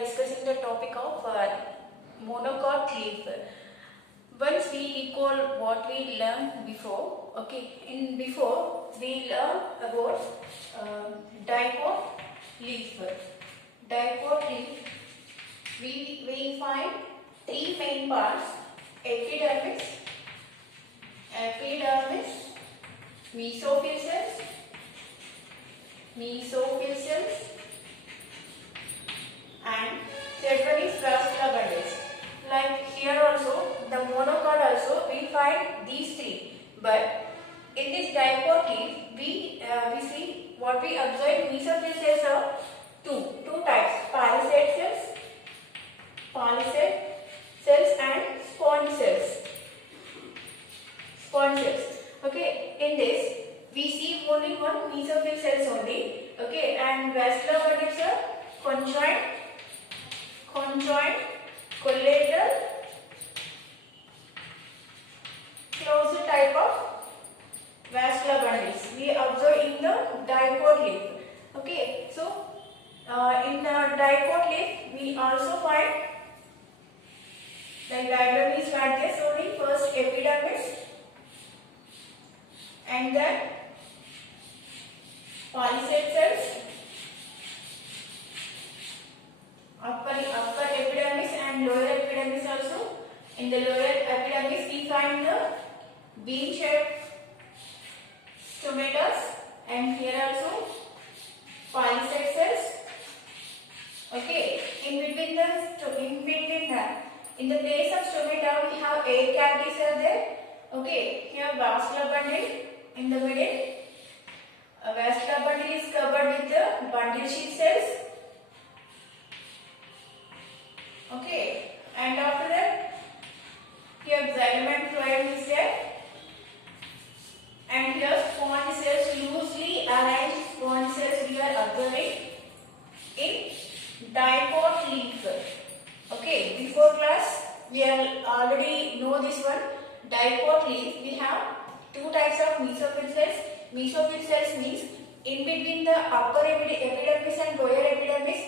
discussing the topic of monocot leaf. Once we recall what we learned before, okay, in before we learned about dipot leaf. Dipot leaf, we find three main parts: epidermis, mesophyll cells, and third one is vascular bundles. Like here also, the monocot also we find these three, but in this dipot leaf we see what we observe. Mesophyll cells are two types: palisade cells and sponge cells. Okay, in this we see only one mesophyll cells only. Okay, and vascular bundles are conjoined, collateral, closed type of vascular bundles we observe in the dipot leaf. Okay, so in the dipot leaf we also find the diagram is like this only. First epidermis, and then palisade cells, upper epidermis and lower epidermis also. In the lower epidermis we find the bean shaped stomatas, and here also palisade cells. Okay, in the place of stomata we have 8 cavities are there. Okay, here vascular bundle in the middle. A vascular bundle is covered with the bundle sheath cells. Okay, and after that here xylem and phloem is there, and here sponge cells, loosely arranged sponge cells we are observing in dipot leaf. Okay, before class we already know this one. Dipot leaf we have two types of mesophyll cells. Mesophyll cells means in between the upper epidermis and lower epidermis,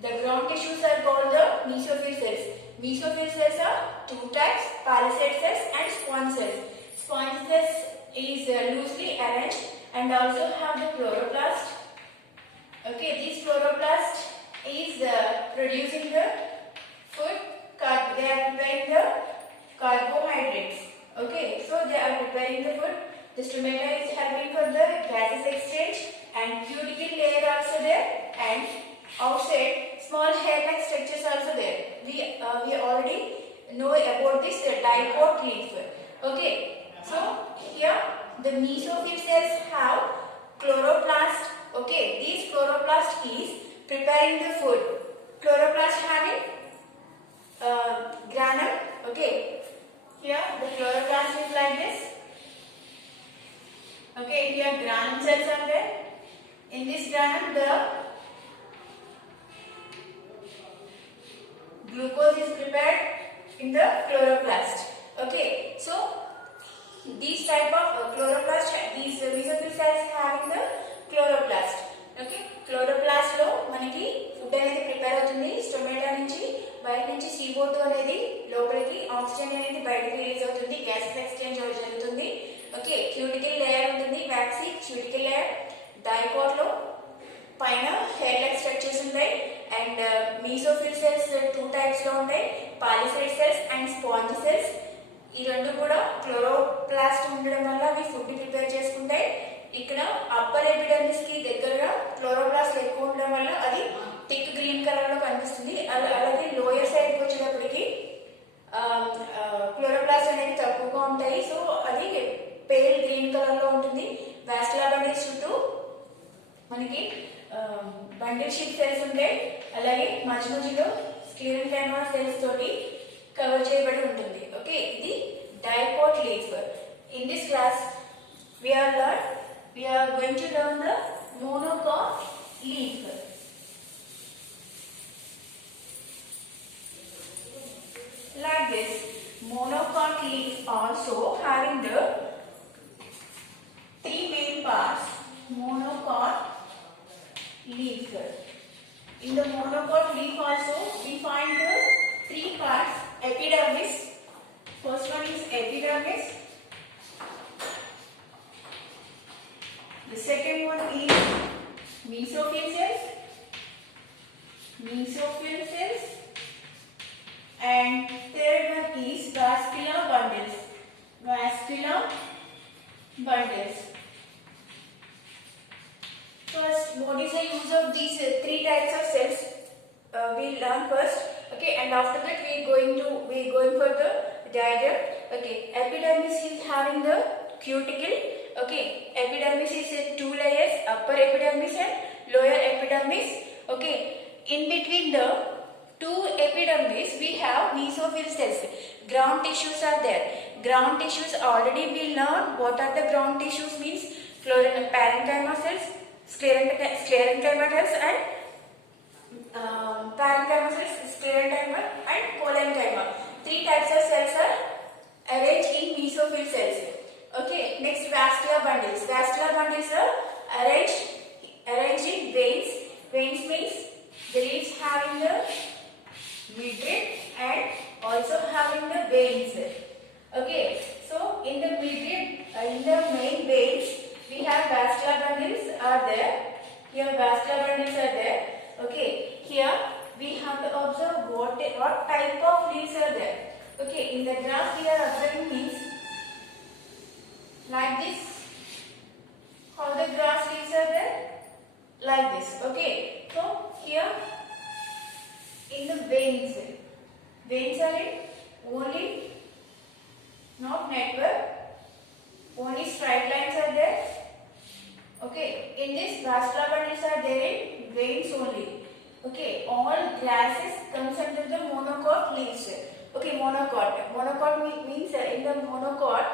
the ground tissues are called the mesophyll cells. Mesophyll cells are two types: palisade cells and sponge cells. Sponge cells is loosely arranged and also have the chloroplast. Okay, this chloroplast is producing the food. They are preparing the carbohydrates. Okay, so they are preparing the food. The stomata is helping for the gases exchange, and cuticle layer also there, and outside small hair-like structures also there. We already know about this dipot leaf. Okay, so here the mesophyll cells have chloroplast. Okay, this chloroplast is preparing the food. Chloroplast having granum. Okay, here the chloroplast is like this. Okay, here granum cells are there. In this granum the glucose is prepared in the chloroplast. Okay, so these type of chloroplast, these mesophyll cells having the chloroplast. Okay, chloroplast లో మనకి food అనేది prepare అవుతుంది. Stomata నుంచి బయట నుంచి CO2 అనేది లోపలికి, oxygen అనేది బయటకి రిలీజ్ అవుతుంది, గ్యాసెస్ ఎక్స్చేంజ్ జరుగుతుంది. ఓకే, క్యూటికల్ లేయర్ ఉంటుంది, వ్యాక్సీ క్యూటికల్ లేయర్. డైపోట్ లో పైన హెయిర్ లైక్ స్ట్రక్చర్స్ ఉంటాయి, and mesophyll cells two types లో ఉంటాయి: palisade cells and sponge cells. ఈ రెండు కూడా క్లోరోప్లాస్ట్ ఉండడం వల్ల అవి ఫుడ్ ప్రిపేర్ చేసుకుంటాయి. ఇక్కడ అప్పర్ ఎపిడర్మిస్ కి దగ్గరగా క్లోరోప్లాస్ట్ ఎక్కువ ఉండడం వల్ల అది థిక్ గ్రీన్ కలర్ లో కనిపిస్తుంది. అలాగే లోయర్ సైడ్ కి వచ్చేటప్పటికి క్లోరోప్లాస్ట్ అనేది తక్కువగా ఉంటాయి, సో అది పేల్ గ్రీన్ కలర్ లో ఉంటుంది. వాస్కులర్ బండిల్స్ చుట్టూ మనకి బండిల్ షీట్ సెల్స్ ఉంటాయి, అలాగే మధ్యలో స్క్లెరెన్కైమా సెల్స్ తోటి కవర్ చేయబడి ఉంటుంది. ఓకే, ఇది dicot leaf. In this class we are going to learn the monocot leaf. Like this, monocot leaf also having the three main parts. Monocot leaf. In the monocot leaf also we find the three parts: epidermis. First one is epidermis. The second one is mesophyll cells. Mesophyll cells. And third one is vascular bundles. Vascular bundles. First, what is the use of these three types of cells? We'll learn first. Okay, and after that we going for the diagram. Okay, epidermis is having the cuticle. Okay, epidermis is two layers: upper epidermis and lower epidermis. Okay, in between the two epidermis we have mesophyll cells. Ground tissues are there. Ground tissues already we learned what are the ground tissues means: parenchyma cells, sclerenchyma cells, and parenchyma cells, sclerenchyma and collenchyma. Three types of cells are arranged in mesophyll cells. Okay, next vascular bundles. Vascular bundles are arranged in veins. Veins means the leaves having the midrib and also having the veins. Okay, so in the midrib, in the main veins, we have vascular bundles are there. Here vascular bundles are there. Okay, here we have to observe what type of leaves are there. Okay, in the graph we are observing means like this. How the grass leaves are there? Like this. Okay, so here in the veins are in only not network, only straight lines are there. Okay, in this vascular bundles are there in veins only. Okay, all grasses comes under the monocot leaves. Okay, monocot means in the monocot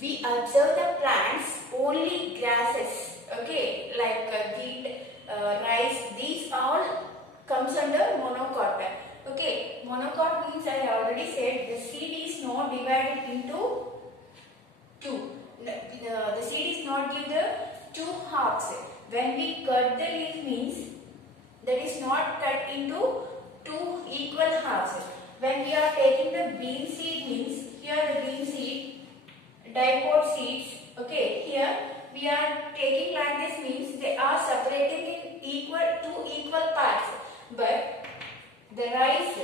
we observe the plants only grasses. Okay, like wheat, rice, these all comes under monocot. Okay, monocot means I already said the seed is not divided into two. The seed is not give the two halves. When we cut the leaf means that is not cut into two equal halves. When we are taking the bean seed means here the bean seed, dipot seeds. Okay, here we are taking like this means they are separating in two equal parts. But the rice,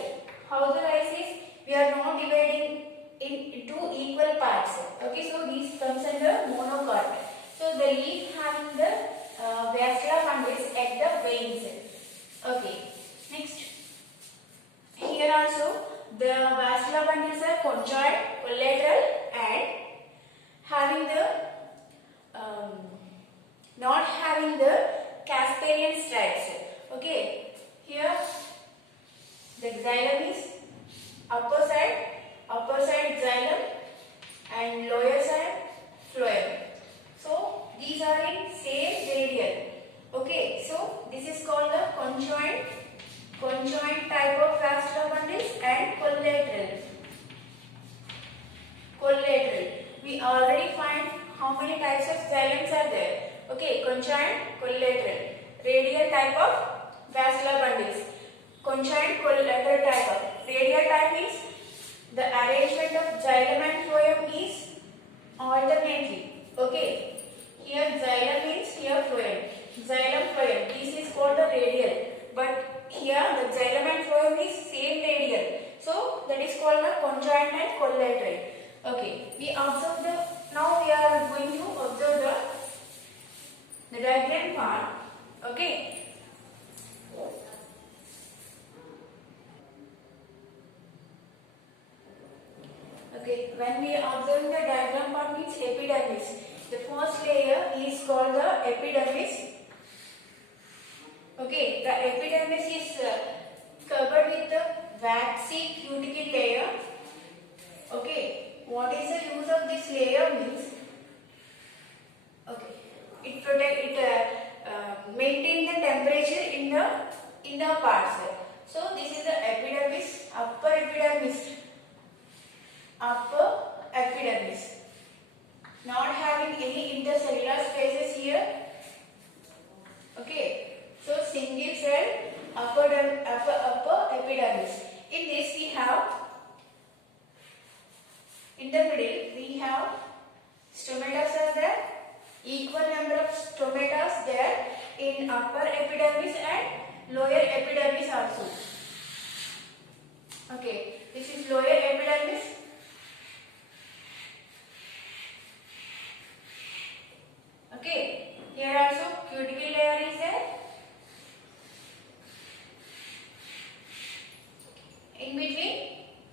how the rice is, we are not dividing in two equal parts. Okay, so this comes under monocot. So the leaf having the vascular bundles at the veins. Okay, next. Here also the vascular bundles are conjoined, collateral, and having the not having the Casparian stripes. Okay, here the xylem is upper side xylem and lower side phloem. So these are in same radial. Okay, so this is called the conjoined type of vascular bundles and collateral. We already find how many types of xylems are there. Okay, conjoined, collateral, radial type of vascular bundles. Conjoined, collateral type of radial type means the arrangement of xylem and phloem is alternately. Okay, here xylem means here phloem. Xylem, phloem. This is called the radial. But here the xylem and phloem is same radial. So that is called the conjoined and collateral. Okay, we observe now we are going to observe the diagram part. Okay. Okay, when we observe the diagram part means epidermis. The first layer is called the epidermis. Okay, the epidermis is covered with the waxy cuticle layer. Okay. What is the use of this layer means? Okay, it maintain the temperature in the inner parts. So this is the epidermis, upper epidermis, not having any intercellular spaces here. Okay, so single cell upper upper epidermis. In this we have, in the middle we have stomata are there, equal number of stomatas there in upper epidermis and lower epidermis also. Okay, this is lower epidermis. Okay, here also cuticle layer is there. In between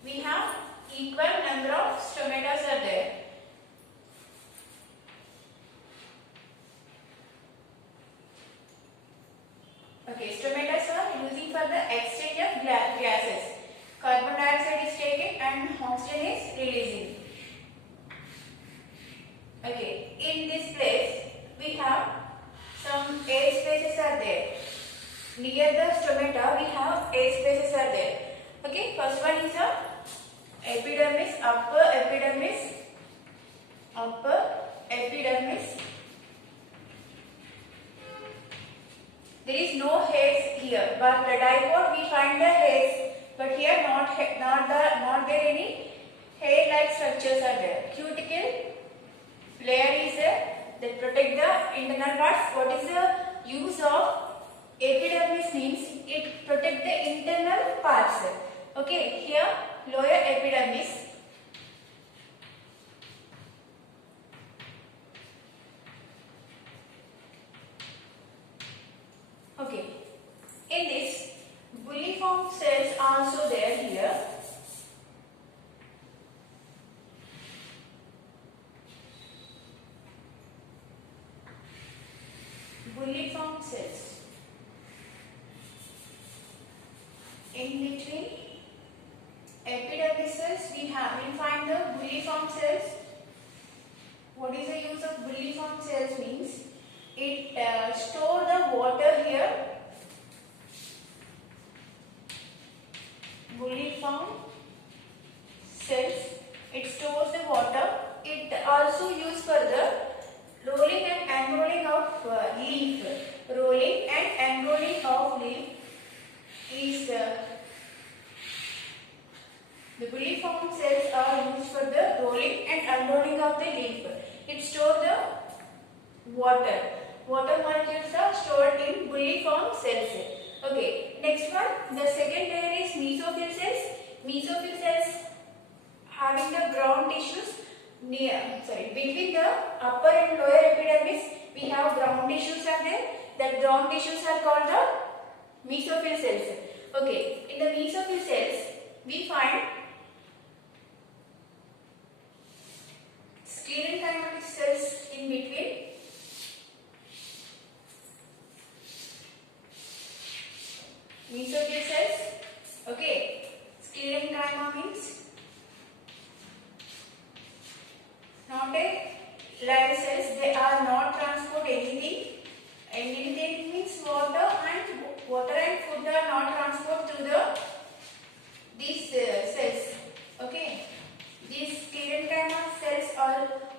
we have equal number of stomatas are there. Okay, stomatas are using for the exchange of gases. Carbon dioxide is taken and oxygen is releasing. Okay, in this place we have some air spaces are there. Near the stomata we have air spaces are there. Okay, first one is a epidermis, upper epidermis, upper epidermis. There is no hairs here, but the dipode we find the hairs, but here not there any hair-like structures are there. Cuticle layer is there that protect the internal parts. What is the use of epidermis means it protect the internal parts. Okay, here lower epidermis. Okay, in this bulliform cells also there here. Bulliform cells. In between epidermis cells we find the bulliform cells. What is the use of bulliform cells means it store the water here. Bulliform cells, it stores the water. It also used for the rolling and unrolling of leaf. Rolling and unrolling of leaf is the bulliform cells are used for the rolling and unrolling of the leaf. It stores the water. Water molecules are stored in bulliform cells. Okay, next one, the second layer is mesophyll cells. Mesophyll cells having the ground tissues between the upper and lower epidermis we have ground tissues are there. That ground tissues are called the mesophyll cells. Okay, in the mesophyll cells we find sclerenchymal cells in between. Mesophyll cells. Okay, sclerenchyma means not a live cells. They are not transport anything. Anything means water and food are not transport to these cells. Okay, these sclerenchyma cells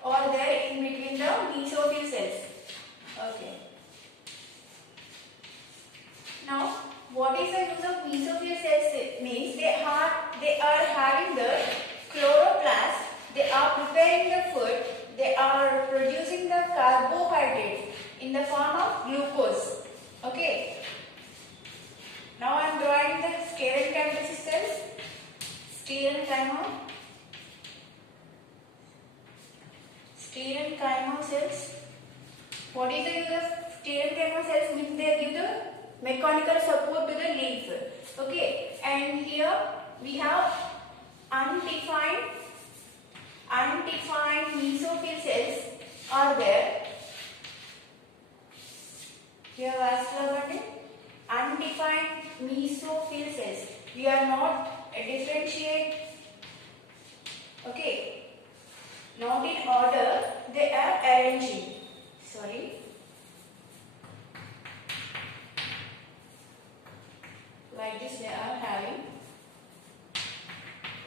are there in between the mesophyll cells. Okay. Now, what is the use of mesophyll cells means they are having the chloroplast. They are preparing the food. They are producing the carbohydrates in the form of glucose. Okay. Now I am drawing the sclerenchyma cells. Sclerenchyma cells. What is the use of sclerenchyma cells? Means they give the mechanical support to the leaf. Okay. And here we have undefined mesophyll cells are there. Here vascular bundle, undefined mesophyll cells. We are not differentiate. Okay, not in order. They are arranging. Sorry. Like this they are having.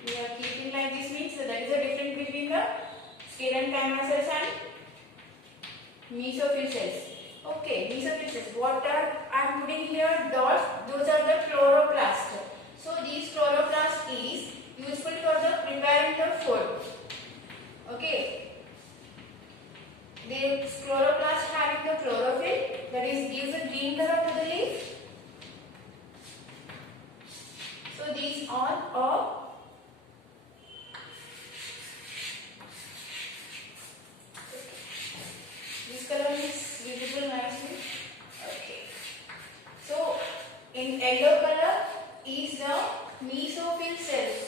We are keeping like this means that is the difference between the sclerenchyma cells and mesophyll cells. Okay, these are pictures. What are I am putting here dots? Those are the chloroplast. So these chloroplast is useful for the preparing the food. Okay, the chloroplast having the chlorophyll that is gives a green color to the leaf. So these all are this color is visible nicely. Okay. So in yellow color is the mesophyll cells.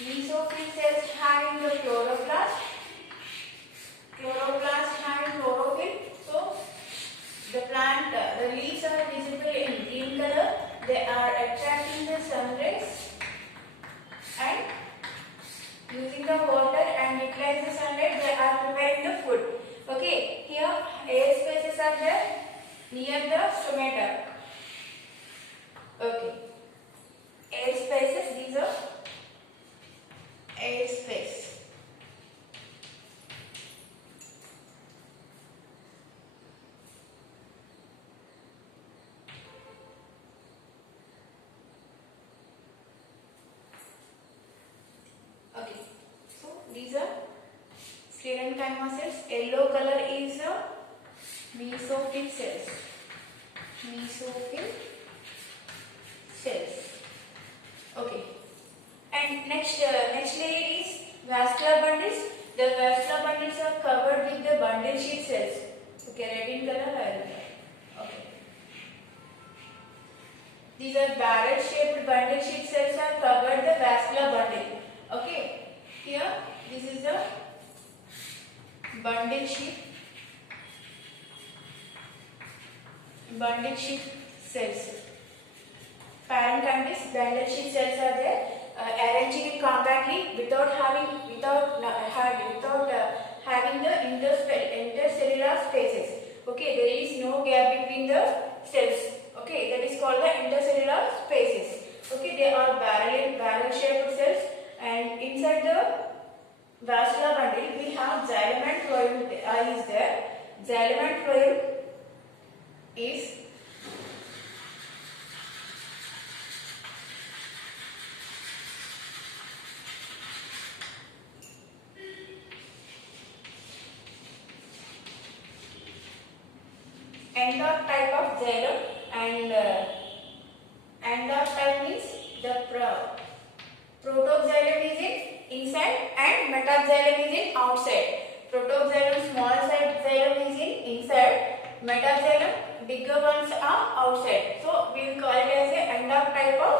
Mesophyll cells having the chloroplast. Chloroplast having chlorophyll. So the plant, the leaves are visible in green color. They are attracting the sun rays and using the water and utilize the sunlight. They are preparing the food. Okay, here air spaces are there near the stomata. Okay, air spaces, these are air space. Okay, so these are sclerenchyma cells. Yellow color is the mesophyll cells. Mesophyll cells. Okay. And next layer is vascular bundles. The vascular bundles are covered with the bundle sheath cells. Okay, red in color. Okay. These are barrel-shaped bundle sheath cells are covered the vascular bundle. Okay. Here, this is the bundle sheath cells. Parenchyma bundle sheath cells are there, arranging it compactly without having the intercellular spaces. Okay, there is no gap between the cells. Okay, that is called the intercellular spaces. Okay, they are barrel-shaped cells, and inside the vascular bundle we have xylem and phloem is there. Xylem and phloem is endorf type of xylem, and endorf type means the protoxylem is in inside and metaxylem is in outside. Protoxylem, small side xylem is in inside, metaxylem, bigger ones are outside. So we will call it as a endorf type of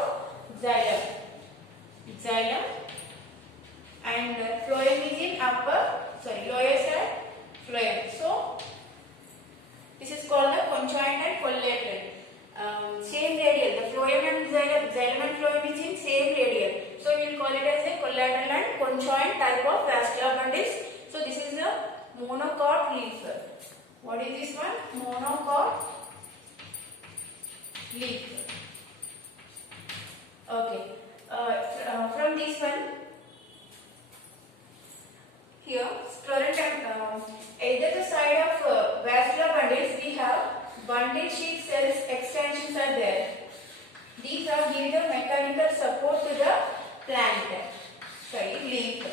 xylem. Xylem, and phloem is in lower side phloem. So this is called the conjoint and collateral. Same radial. The phloem and xylem and phloem is in same radial. So we will call it as a collateral and conjoint type of vascular bundles. So this is the monocot leaf. What is this one? Monocot leaf. Okay. From this one, here, either the side of vascular bundles we have bundle sheath cells extensions are there. These are give the mechanical support to the plant. Leaf.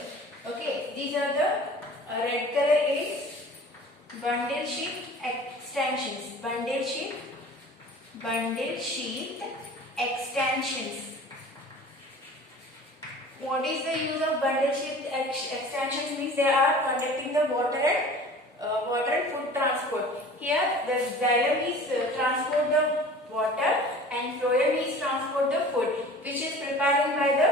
Okay, these are the red color is bundle sheath extensions. Bundle sheath extensions. What is the use of bundle sheath extensions? Means they are conducting the water and food transport. Here the xylem is transport the water and phloem is transport the food, which is preparing by the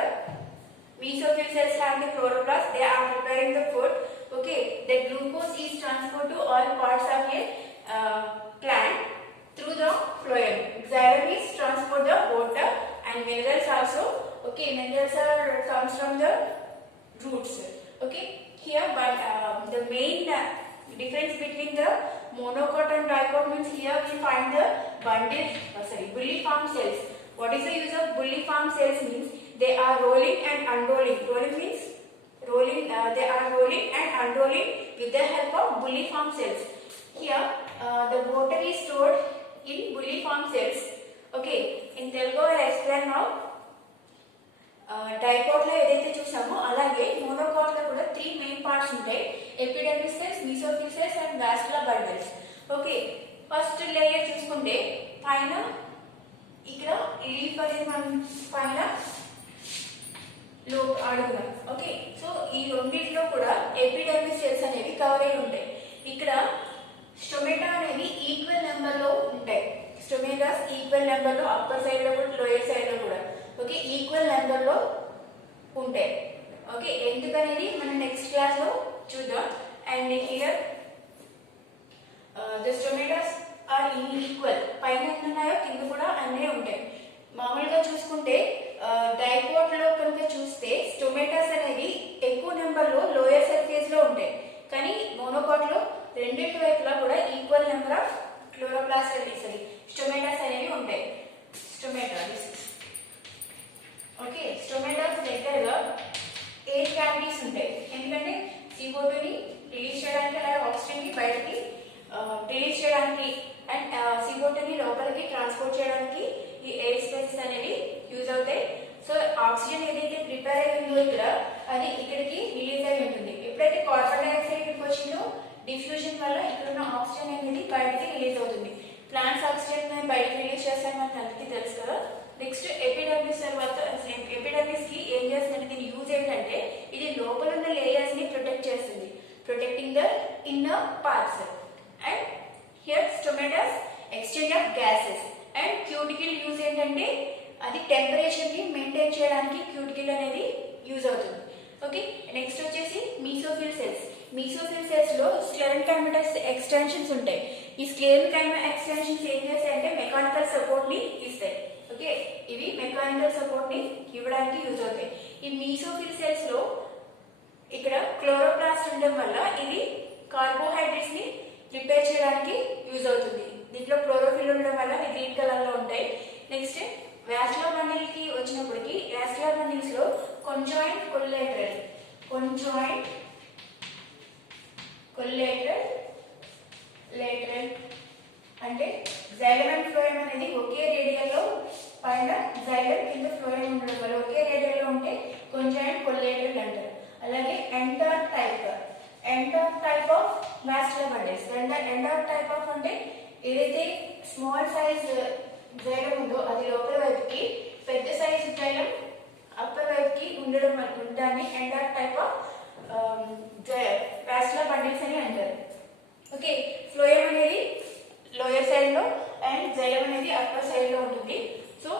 mesophyll cells have the chloroplast. They are preparing the food. Okay, the glucose is transport to all parts of a plant through the phloem. Xylem is transport the water and minerals also. Okay, minerals are comes from the roots. Okay, here but the main difference between the monocot and dicot means here we find the bulliform cells. What is the use of bulliform cells? Means they are rolling and unrolling. Rolling means rolling. They are rolling and unrolling with the help of bulliform cells. Here, the water is stored in bulliform cells. Okay, in Telugu I explain now. డైకోట్ లో ఏదైతే చూసామో అలాగే monocot లో కూడా 3 main parts ఉంటాయి. Epidermis cells, mesophyll cells and vascular bundles. Okay, first layer చూసుకుంటే పైన ఇక్కడ leaf అనేది మనం పైన అడుగుదాం. ఓకే, సో ఈ రెండింటిలో కూడా ఎపిడెర్మిస్ సెల్స్ అనేవి కవర్ అయి ఉంటాయి. ఇక్కడ స్టొమాటా అనేది ఈక్వల్ నెంబర్ లో ఉంటాయి. స్టొమాటాస్ ఈక్వల్ నెంబర్ లో అప్పర్ సైడ్ లో కూడా లోయర్ సైడ్ లో కూడా ఓకే ఈక్వల్ నెంబర్ లో ఉంటాయి. ఓకే, ఎందుకనేది మనం నెక్స్ట్ క్లాస్ లో చూద్దాం. And here the stomatas are equal, పైన ఎన్ని ఉన్నాయో కింద కూడా అన్నీ ఉంటాయి. మామూలుగా చూసుకుంటే డైకోట్ లో కనుక చూస్తే స్టొమాటాస్ అనేది ఎక్కువ నెంబర్ లో లోయర్ సర్ఫేస్ లో ఉంటాయి. కానీ మోనోకాట్ లో రెండింటి వైపులా కూడా ఈక్వల్ నెంబర్ ఆఫ్ క్లోరోప్లాస్ట్ స్టొమాటాస్ అనేవి ఉంటాయి. స్టొమాటా ఓకే, స్టొమాటాస్ దగ్గరగా ఎయిర్ క్యావిటీస్ ఉంటాయి. ఎందుకంటే CO2 ని రిలీజ్ చేయడానికి అలాగే ఆక్సిజన్ ని బయటకి రిలీజ్ చేయడానికి అండ్ CO2 ని లోపలికి ట్రాన్స్పోర్ట్ చేయడానికి ఈ ఎయిర్ స్పేసెస్ అనేవి యూజ్ అవుతాయి. సో ఆక్సిజన్ ఏదైతే ప్రిపేర్ అయి ఉందో ఇక్కడ అది ఇక్కడికి రిలీజ్ అయి ఉంటుంది. ఎప్పుడైతే కార్బన్ డైఆక్సైడ్ ఇక్కడికి వచ్చిందో డిఫ్యూజన్ వల్ల ఇక్కడ ఉన్న ఆక్సిజన్ అనేది బయటకి రిలీజ్ అవుతుంది. ప్లాంట్స్ ఆక్సిజన్ బయటకి రిలీజ్ చేస్తారని మనకు అందరికీ తెలుసు కదా. నెక్స్ట్ ఎపిడెర్మిస్ తర్వాత ఎపిడెర్మిస్ కి ఏం చేస్తుందంటే దీని యూజ్ ఏంటంటే ఇది లోపల ఉన్న లేయర్స్ ని ప్రొటెక్ట్ చేస్తుంది, protecting the inner parts. And here stomatas exchange of gases. And cuticle use ఏంటంటే అది టెంపరేచర్ ని మెయింటైన్ చేయడానికి క్యూటికల్ అనేది యూజ్ అవుతుంది. ఓకే, నెక్స్ట్ వచ్చేసి మీసోఫిల్ సెల్స్. మీసోఫిల్ సెల్స్ లో స్క్లెరెన్కైమా ఎక్స్టెన్షన్స్ ఉంటాయి. ఈ స్క్లెరెన్కైమా ఎక్స్టెన్షన్స్ ఏం చేస్తాయంటే మెకానికల్ సపోర్ట్ ని ఇస్తాయి. ఓకే, ఇవి మెకానికల్ సపోర్ట్ ని ఇవ్వడానికి యూజ్ అవుతాయి. ఈ మీసోఫిల్ సెల్స్ లో ఇక్కడ క్లోరోప్లాస్ట్ ఉండడం వల్ల ఇది కార్బోహైడ్రేట్స్ ని ప్రిపేర్ చేయడానికి యూజ్ అవుతుంది. దీంట్లో క్లోరోఫిల్ ఉండడం వల్ల ఇవి గ్రీన్ కలర్ లో ఉంటాయి. నెక్స్ట్ వాస్కులర్ బండిల్ కి వచ్చినప్పటికి వాస్కులర్ బండిల్స్ లో conjoint collateral lateral అంటే xylem అండ్ phloem అనేది ఒకే రేడియల్ లో పైన xylem కింద phloem ఉండడం వల్ల ఒకే రేడియల్ లో ఉంటే conjoint collateral అంటారు. అలాగే enter type of vascular bundles. Enter type of అంటే ఏదైతే స్మాల్ సైజ్ xylem ఉందో అది లోపల వైపుకి, పెద్ద సైజ్ xylem అప్పర్ వైపుకి ఉండడం దాన్ని enter type of vascular bundles అని అంటారు. ఓకే, ఫ్లోయం అనేది లోయర్ సైడ్ లో అండ్ xylem అనేది అప్పర్ సైడ్ లో ఉంటుంది. సో